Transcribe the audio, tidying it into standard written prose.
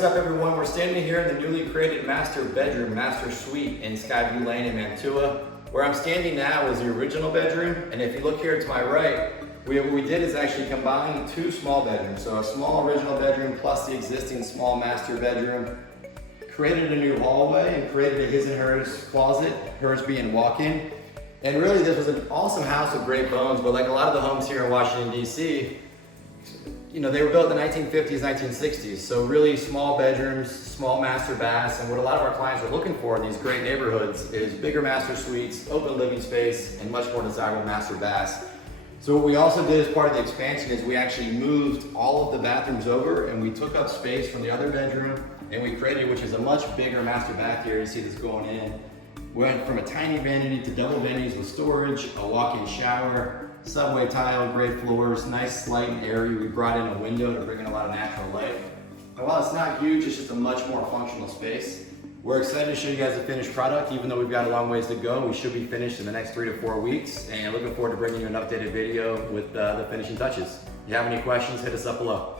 what's up everyone? We're standing here in the newly created master bedroom, master suite in Skyview Lane in Mantua. Where I'm standing now is the original bedroom, and if you look here to my right, what we did is actually combine two small bedrooms. So a small original bedroom plus the existing small master bedroom. Created a new hallway and created a his and hers closet, hers being walk-in. And really this was an awesome house with great bones, but like a lot of the homes here in Washington, D.C., you know, they were built in the 1950s, 1960s. So really small bedrooms, small master baths, and what a lot of our clients are looking for in these great neighborhoods is bigger master suites, open living space, and much more desirable master baths. So what we also did as part of the expansion is we actually moved all of the bathrooms over and we took up space from the other bedroom and we created, which is a much bigger master bath here. You see this going in. We went from a tiny vanity to double vanities with storage, a walk-in shower, subway tile, great floors, nice light and airy. We brought in a window to bring in a lot of natural light. And while it's not huge, it's just a much more functional space. We're excited to show you guys the finished product. Even though we've got a long ways to go, we should be finished in the next 3 to 4 weeks. And looking forward to bringing you an updated video with the finishing touches. If you have any questions, hit us up below.